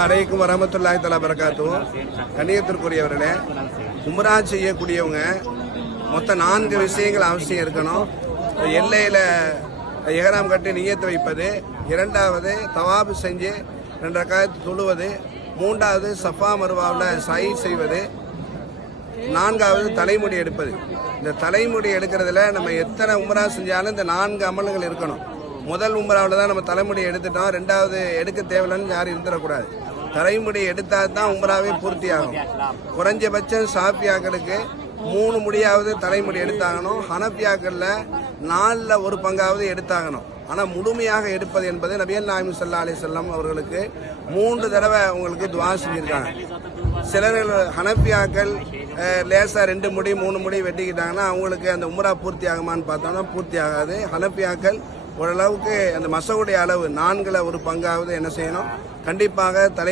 அலைக்கும் வரமத்துல்லாய் தலா பரகாத்தும் கண்ணியத்திற்குரியவர்களே உம்ரா செய்யக்கூடியவங்க மொத்தம் நான்கு விஷயங்கள் அவசியம் இருக்கணும் எல்லையில் எகராம் கட்டி நியத்து வைப்பது இரண்டாவது தவாபு செஞ்சு ரெண்டு ரக்காயத்து தொழுவது மூன்றாவது சஃபா மருவாவில் சை செய்வது நான்காவது தலைமுடி எடுப்பது இந்த தலைமுடி எடுக்கிறதுல நம்ம எத்தனை உமரா செஞ்சாலும் இந்த நான்கு அமல்கள் இருக்கணும் முதல் உம்ராவில் தான் நம்ம தலைமுடி எடுத்துட்டோம். ரெண்டாவது எடுக்க தேவையில்லைன்னு யாரும் இருந்துடக்கூடாது. தலைமுடி எடுத்தால் தான் உம்ராவே பூர்த்தி ஆகும் குறைஞ்சபட்சம் சாப்பியாக்களுக்கு மூணு முடியாவது தலைமுடி எடுத்தாகணும். ஹனப்பியாக்களில் நாலில் ஒரு பங்காவது எடுத்தாகணும். ஆனால் முழுமையாக எடுப்பது என்பது நபியல் நாயம் சல்லா அலி செல்லம் அவர்களுக்கு மூன்று தடவை அவங்களுக்கு துவா செஞ்சிருக்காங்க. சிலர்கள் ஹனப்பியாக்கள் லேசாக ரெண்டு முடி மூணு முடி வெட்டிக்கிட்டாங்கன்னா அவங்களுக்கு அந்த உம்ரா பூர்த்தி ஆகுமான்னு பார்த்தோம்னா பூர்த்தி ஆகாது ஹனப்பியாக்கள் ஓரளவுக்கு அந்த மசவுடைய அளவு நான்கில் ஒரு பங்காவது என்ன செய்யணும்? கண்டிப்பாக தலை